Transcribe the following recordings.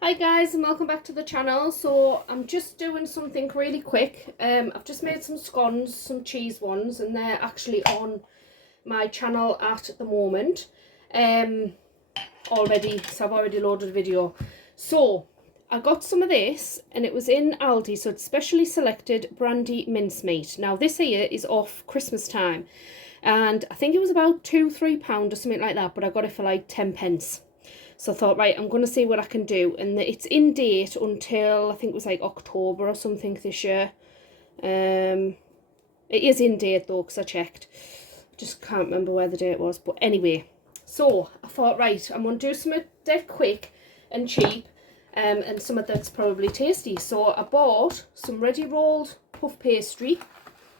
Hi guys, and welcome back to the channel. So I'm just doing something really quick. I've just made some scones, some cheese ones, and they're actually on my channel at the moment already, so I've already loaded a video. So I got some of this and it was in Aldi, so it's specially selected brandy mincemeat. Now this here is off Christmas time and I think it was about £2-3 or something like that, but I got it for like 10p. So I thought, right, I'm going to see what I can do. And it's in date until, I think it was like October or something this year. It is in date though, because I checked. Just can't remember where the date was. But anyway, so I thought, right, I'm going to do something dead quick and cheap. And something that's probably tasty. So I bought some ready rolled puff pastry,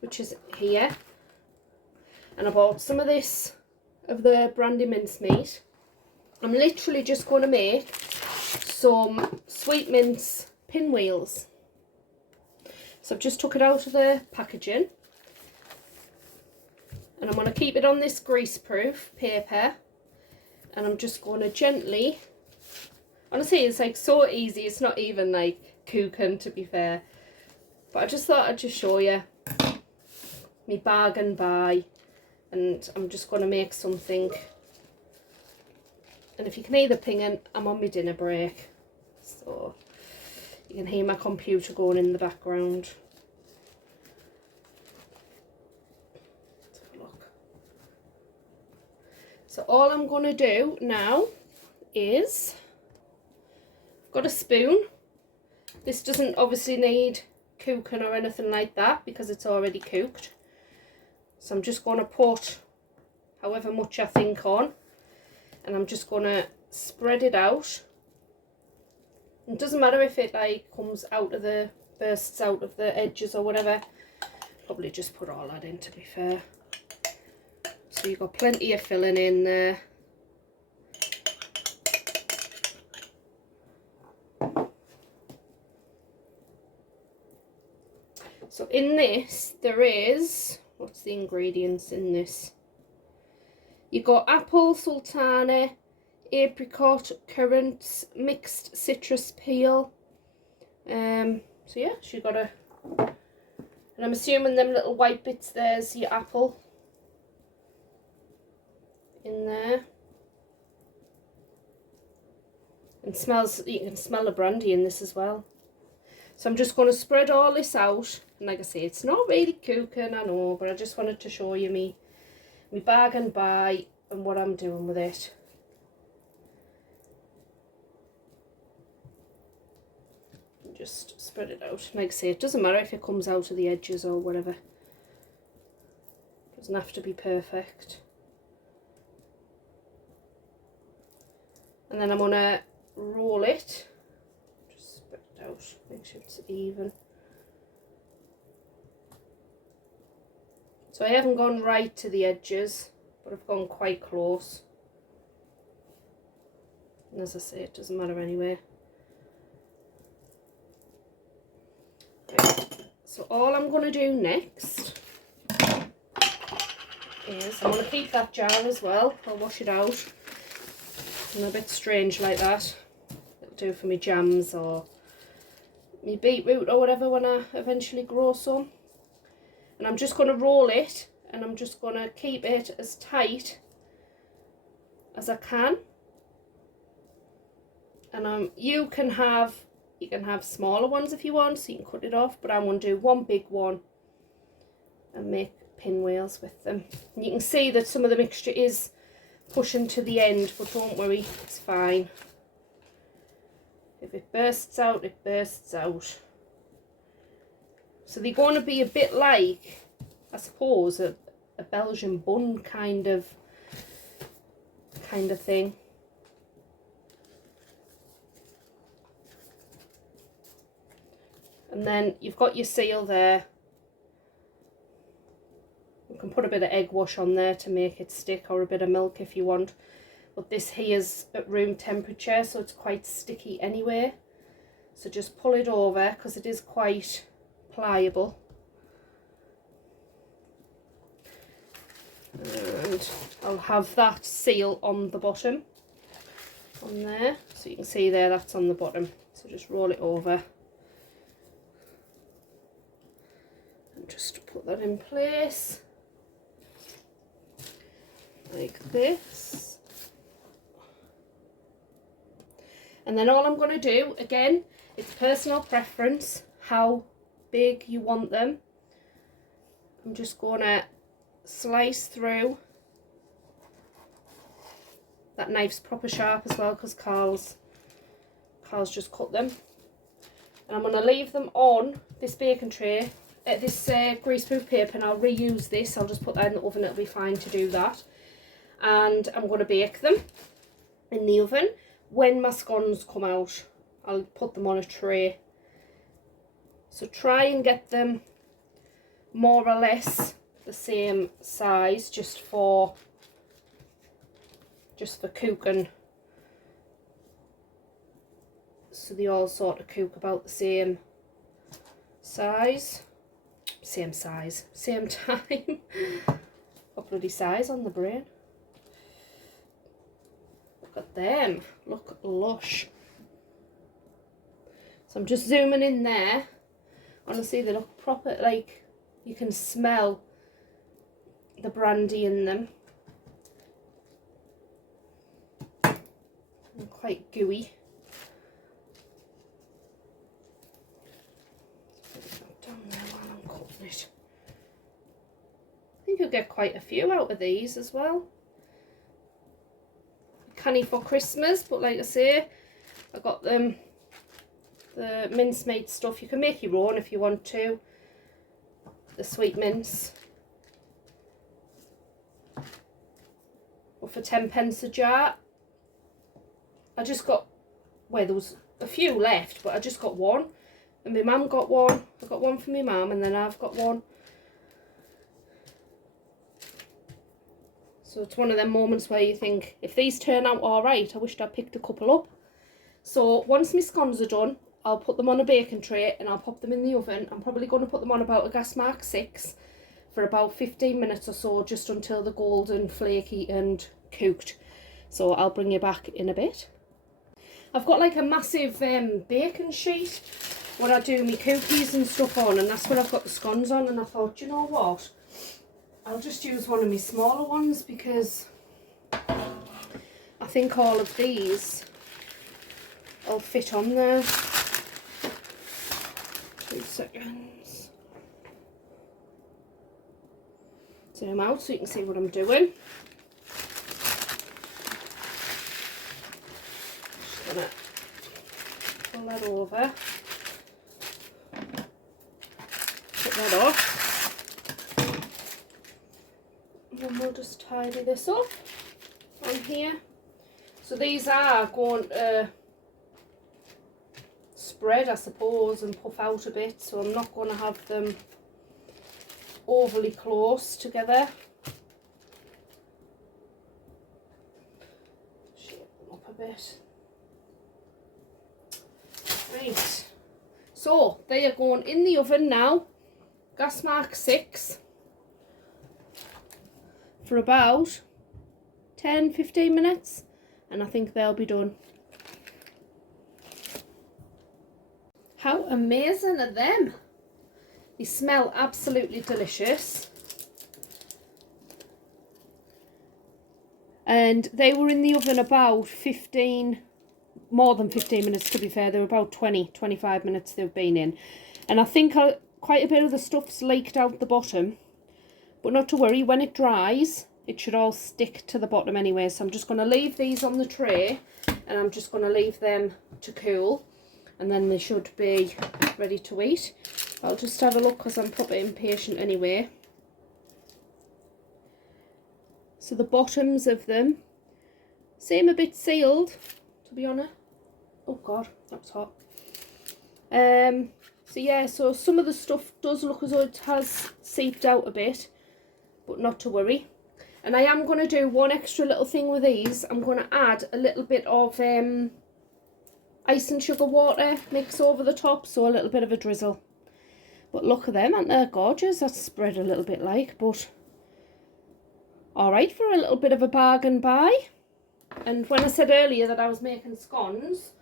which is here. And I bought some of this, of the brandy mincemeat. I'm literally just going to make some sweet mince pinwheels. So I've just took it out of the packaging. And I'm going to keep it on this grease-proof paper. And I'm just going to gently... Honestly, it's like so easy. It's not even like cooking, to be fair. But I just thought I'd just show you me bargain buy. And I'm just going to make something... And if you can hear the pinging, I'm on my dinner break. So you can hear my computer going in the background. Let's have a look. So all I'm going to do now is, I've got a spoon. This doesn't obviously need cooking or anything like that because it's already cooked. So I'm just going to put however much I think on. And I'm just going to spread it out. It doesn't matter if it like comes out of the, bursts out of the edges or whatever. Probably just put all that in, to be fair. So you've got plenty of filling in there. So in this, there is, what's the ingredients in this? You've got apple, sultana, apricot, currants, mixed citrus peel. So yeah, she got a... And I'm assuming them little white bits, there's your apple in there. And smells, you can smell the brandy in this as well. So I'm just going to spread all this out. And like I say, it's not really cooking, I know, but I just wanted to show you me bargain buy and what I'm doing with it. And just spread it out. Like I say, it doesn't matter if it comes out of the edges or whatever. It doesn't have to be perfect. And then I'm going to roll it. Just spread it out, make sure it's even. So I haven't gone right to the edges, but I've gone quite close. And as I say, it doesn't matter anyway. Right. So all I'm going to do next is, I'm going to keep that jar as well. I'll wash it out. It's a bit strange like that. It'll do for me jams or me beetroot or whatever when I eventually grow some. And I'm just going to roll it, and I'm just going to keep it as tight as I can. And you can have smaller ones if you want, so you can cut it off, but I'm going to do one big one and make pinwheels with them. And you can see that some of the mixture is pushing to the end, but don't worry, it's fine. If it bursts out, it bursts out. So they're going to be a bit like, I suppose, a Belgian bun kind of thing. And then you've got your seal there. You can put a bit of egg wash on there to make it stick, or a bit of milk if you want. But this here's at room temperature, so it's quite sticky anyway. So just pull it over, because it is quite pliable. And I'll have that seal on the bottom. on there. So you can see there, that's on the bottom. So just roll it over. And just put that in place. Like this. And then all I'm going to do, again, it's personal preference, how big you want them. I'm just going to slice through. That knife's proper sharp as well because Carl's just cut them. And I'm going to leave them on this baking tray, this greaseproof paper, and I'll reuse this. I'll just put that in the oven, it'll be fine to do that. And I'm going to bake them in the oven. When my scones come out, I'll put them on a tray. So try and get them more or less the same size, just for cooking, so they all sort of cook about the same size, same time. What bloody size on the brain. Look at them, look lush. So I'm just zooming in there. Honestly, they look proper, like you can smell the brandy in them. And quite gooey. Let's put that down there while I'm cutting it. I think you'll get quite a few out of these as well. Canny for Christmas, but like I say, I got them the mincemeat stuff. You can make your own if you want to. The sweet mince. Or for 10p a jar. I just got, well, there was a few left, but I just got one. And my mum got one. I got one for my mum, and then I've got one. So it's one of them moments where you think, if these turn out alright, I wished I'd picked a couple up. So once my scones are done, I'll put them on a baking tray and I'll pop them in the oven. I'm probably going to put them on about a gas mark 6 for about 15 minutes or so, just until they're golden, flaky and cooked. So I'll bring you back in a bit. I've got like a massive baking sheet when I do my cookies and stuff on, and that's what I've got the scones on, and I thought, you know what, I'll just use one of my smaller ones because I think all of these will fit on there. 2 seconds. Zoom out so you can see what I'm doing. Just gonna pull that over. Put that off. And then we'll just tidy this up on here. So these are going to spread, I suppose, and puff out a bit, so I'm not going to have them overly close together. Shape them up a bit. Right, so they are going in the oven now, gas mark 6, for about 10-15 minutes, and I think they'll be done. How amazing are them? They smell absolutely delicious. And they were in the oven about more than 15 minutes to be fair. They were about 20-25 minutes they've been in. And I think quite a bit of the stuff's leaked out the bottom. But not to worry, when it dries, it should all stick to the bottom anyway. So I'm just going to leave these on the tray and I'm just going to leave them to cool. And then they should be ready to eat. I'll just have a look because I'm probably impatient anyway. So the bottoms of them seem a bit sealed, to be honest. Oh god, that was hot. So yeah, so some of the stuff does look as though it has seeped out a bit, but not to worry. And I am going to do one extra little thing with these. I'm going to add a little bit of ice and sugar water mix over the top, so a little bit of a drizzle. But look at them, aren't they gorgeous? That's spread a little bit like, but alright for a little bit of a bargain buy. And when I said earlier that I was making scones,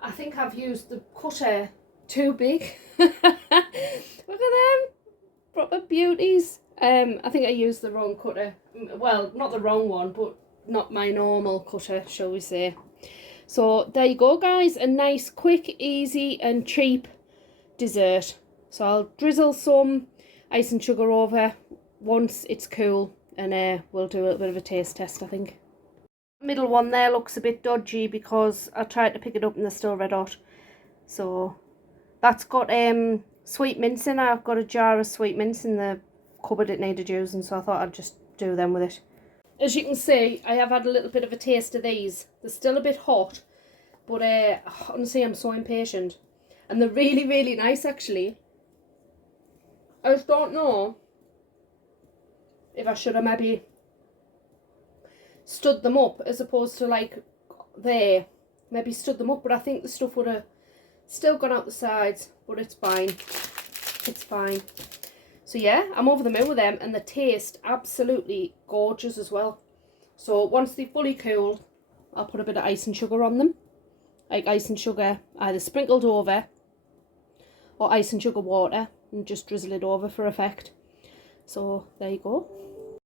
I think I've used the cutter too big. Look at them, proper beauties. I think I used the wrong cutter. Well, not the wrong one, but not my normal cutter, shall we say. So there you go, guys, a nice, quick, easy and cheap dessert. So I'll drizzle some ice and sugar over once it's cool, and we'll do a little bit of a taste test, I think. Middle one there looks a bit dodgy because I tried to pick it up and they're still red hot. So that's got sweet mince in. I've got a jar of sweet mince in the cupboard it needed using, so I thought I'd just do them with it. As you can see, I have had a little bit of a taste of these. They're still a bit hot, but honestly, I'm so impatient. And they're really, really nice, actually. I just don't know if I should have maybe stood them up as opposed to like there. Maybe stood them up, but I think the stuff would have still gone out the sides, but it's fine. It's fine. So yeah, I'm over the moon with them, and the taste absolutely gorgeous as well. So once they've fully cooled, I'll put a bit of ice and sugar on them. Like ice and sugar either sprinkled over or ice and sugar water, and just drizzle it over for effect. So there you go.